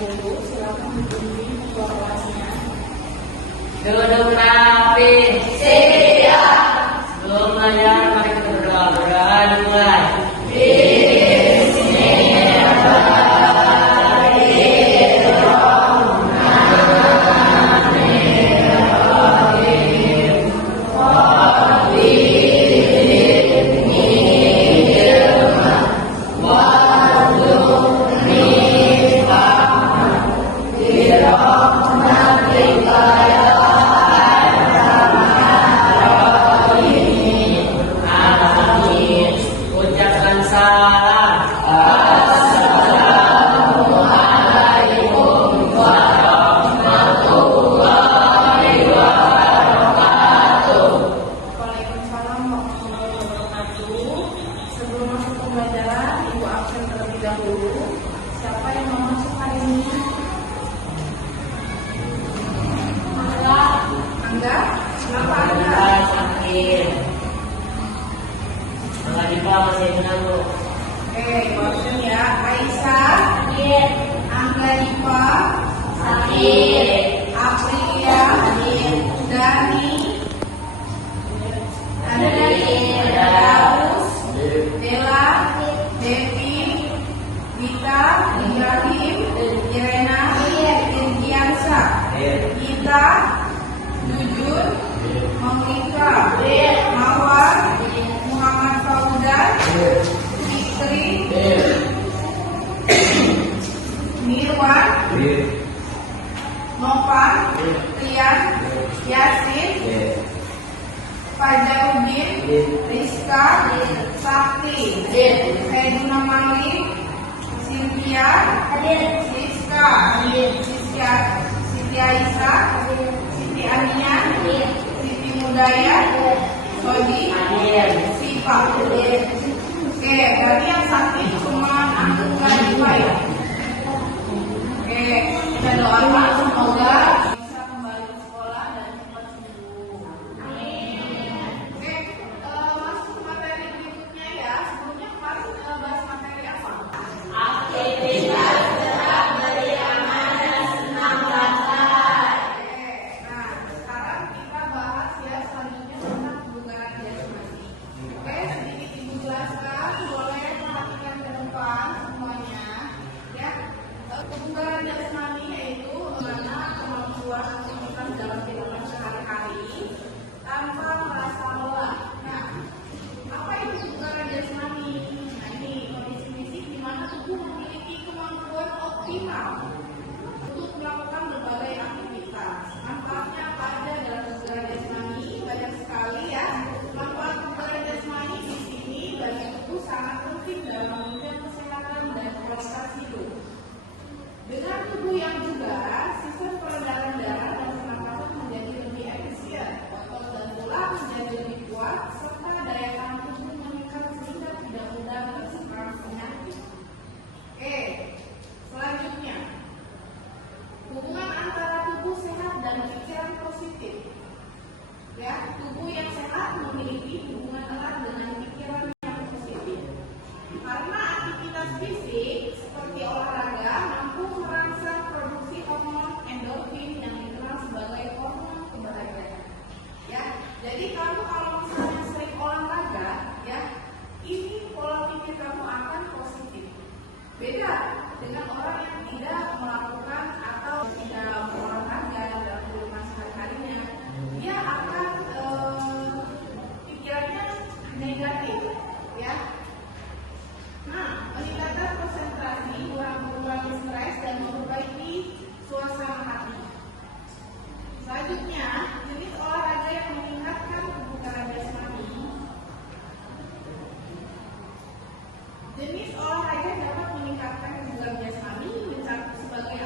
dahulu. Silakan dibimbing ketua kelasnya. Duduk rapi. Siap. Sebelum belajar, mari kita berdoa. Berdoa dimulai. Ucapkan salam. Waalaikumsalam warahmatullahi wabarakatuh. Sebelum masuk pembelajaran, Ibu absen terlebih dahulu. Siapa yang mau masuk hari ini? Angga? Kenapa Angga? Sakit. Enggak dipa masih menunggu. Ibu absen ya. Aisyah? Angga Dipa? Sakit. Aprilia? Dani? Daus? Bella? Devi? Vita? Ibrahim? Irena? Irgiansa? Gita? Jujur? Maulika? Mawar? Muhammad Faudan? Fikri? Mirwan? Novan? Rian? Yasin? Fajarudin? Rizka? Sakti? Heduna Malik? Cynthia? Siska? Siti Aisyah? Siti Anian? Siti Mudaya? Sodi? Siva? Oke, berarti yang sakit cuma Angga Dipa ya? Oke, kita doakan semoga bisa kembali ke sekolah dan cepat sembuh. Oke, masuk ke materi berikutnya ya. Sebelumnya kemarin kita bahas materi apa? Aktivitas gerak beriaman dan senam belajar. Oke, nah sekarang kita bahas ya selanjutnya tentang kebugaran jasmani. Oke, sedikit Ibu jelaskan, boleh perhatikan ke depan semuanya. Ya, kebugaran jasmani yaitu bagaimana kemampuan aktivitas dalam kehidupan sehari-hari tanpa merasa lelah. Nah, apa itu kebugaran jasmani? Nah, ini kondisi fisik di mana tubuh memiliki kemampuan optimal untuk melakukan berbagai aktivitas. Manfaatnya apa aja dalam kebugaran jasmani? Banyak sekali ya. Manfaat kebugaran jasmani di sini bagi tubuh sangat penting dalam menunjang kesehatan dan kualitas hidup. Dengan tubuh yang bugar, sistem peredaran darah dan pernapasan menjadi lebih efisien, otot dan tulang menjadi lebih kuat, serta daya tahan tubuh meningkat sehingga tidak mudah terserang penyakit. Oke, selanjutnya hubungan antara tubuh sehat dan pikiran positif. Ya, tubuh yang sehat memiliki hubungan erat dengan pikiran yang positif. Karena aktivitas fisik seperti olahraga mampu merangsang produksi hormon endorfin yang dikenal sebagai hormon kebahagiaan. Ya, jadi kamu kalau misalnya sering olahraga, ya, ini pola pikir kamu akan positif. Beda dengan orang yang tidak melakukan atau tidak berolahraga dalam kehidupan sehari-harinya, dia akan pikirannya negatif, ya. Nah, meningkatkan konsentrasi, mengurangi stres dan memperbaiki suasana hati. Selanjutnya, jenis olahraga yang meningkatkan kebugaran jasmani. Jenis olahraga dapat meningkatkan kebugaran jasmani sebagai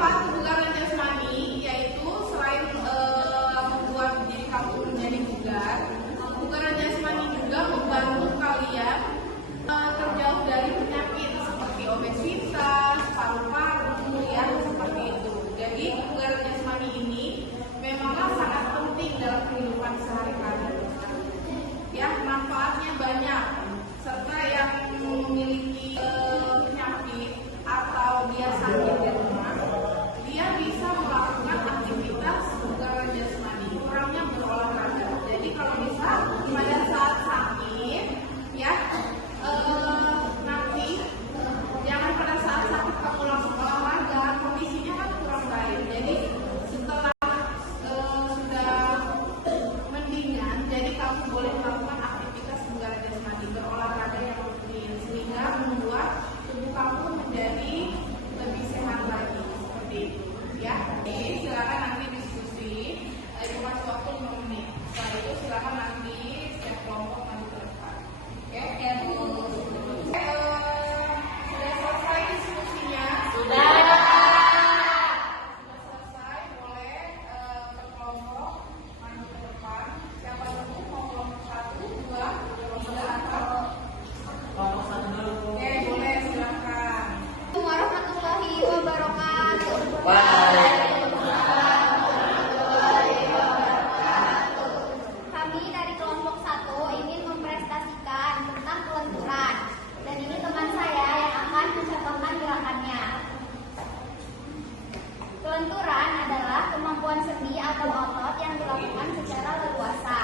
manfaat kebugaran jasmani yaitu selain membuat diri kamu menjadi bugar, kebugaran jasmani juga membantu kalian terjauh dari penyakit seperti obesitas, paru-paru, ya seperti itu. Jadi kebugaran jasmani ini memanglah sangat penting dalam kehidupan sehari-hari. Ya, manfaatnya banyak. Serta yang memiliki penyakit atau dia sakit di rumah, dia bisa melakukan aktivitas kebugaran jasmani, kurangnya berolahraga. Jadi kalau bisa pada saat sakit, ya nanti jangan pada saat sakit kamu langsung olahraga, kondisinya kan kurang baik. Jadi setelah sudah mendingan, jadi kamu boleh melakukan aktivitas kebugaran jasmani, berolahraga yang rutin, sehingga membuat tubuh kamu menjadi lebih sehat lagi, seperti itu, ya. Jadi silakan nanti diskusi, cuma waktu 5 menit. Setelah itu silakan nanti setiap kelompok maju ke depan. Oke, ya Bu. Sudah selesai diskusinya? Sudah. Selesai, boleh ke kelompok maju ke depan. Siapa dulu mau kelompok 1, 2, 3, atau Kelompok 1 dulu. oke, boleh silakan. Warahmatullahi wabarakatuh. Kami dari kelompok 1 ingin mempresentasikan tentang kelenturan. Dan ini teman saya yang akan mencontohkan gerakannya. Kelenturan adalah kemampuan sendi atau otot yang dilakukan secara leluasa.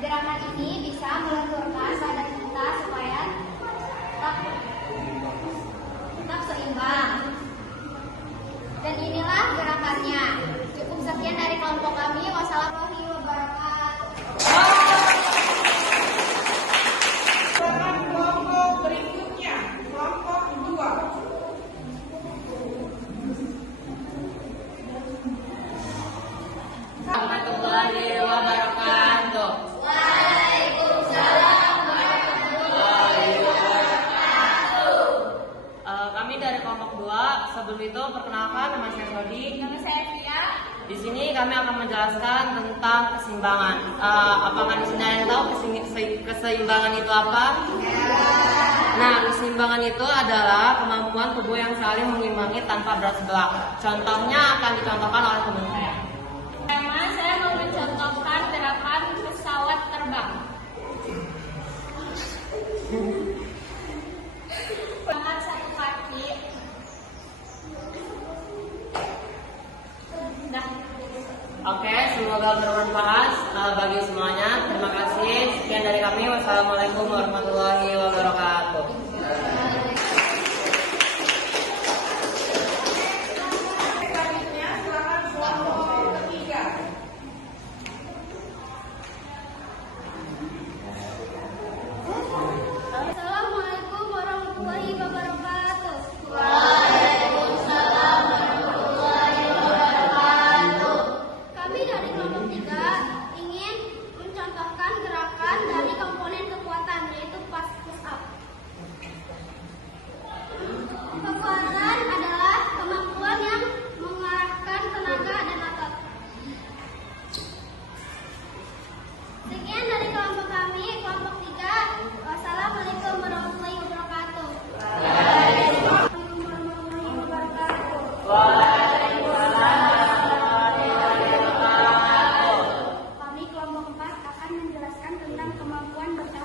Gerakan ini bisa melenturkan badan kita supaya tetap seimbang. Dan inilah gerakannya. Cukup sekian dari kelompok kami. Wassalamualaikum wabarakatuh. Silakan kelompok berikutnya, kelompok 2. Warahmatullahi wabarakatuh. Kami dari kelompok 2. Sebelum itu perkenalkan, nama saya Sodi. Nama saya Fia. Di sini kami akan menjelaskan tentang keseimbangan. Apakah di sini ada yang tahu keseimbangan itu apa? Nah, keseimbangan itu adalah kemampuan tubuh yang saling mengimbangi tanpa berat sebelah. Contohnya akan dicontohkan oleh teman saya. Pertama, saya mau mencontohkan gerakan pesawat terbang. Angkat satu kaki. Dah. Oke, semoga bermanfaat bagi semuanya. Terima kasih. Sekian dari kami. Wassalamualaikum warahmatullahi wabarakatuh. Selanjutnya silakan kelompok ketiga. Assalamualaikum warahmatullahi wabarakatuh. Kami dari kelompok 3 ingin mencontohkan gerakan dari komponen kekuatan, yaitu push up. Kekuatan adalah kemampuan yang mengarahkan tenaga dan otot. Sekian dari kelompok kami, kelompok 3. Wassalamualaikum warahmatullahi wabarakatuh. Waalaikumsalam warahmatullahi wabarakatuh. Kami kelompok 4 akan menjelaskan tentang kemampuan berkata.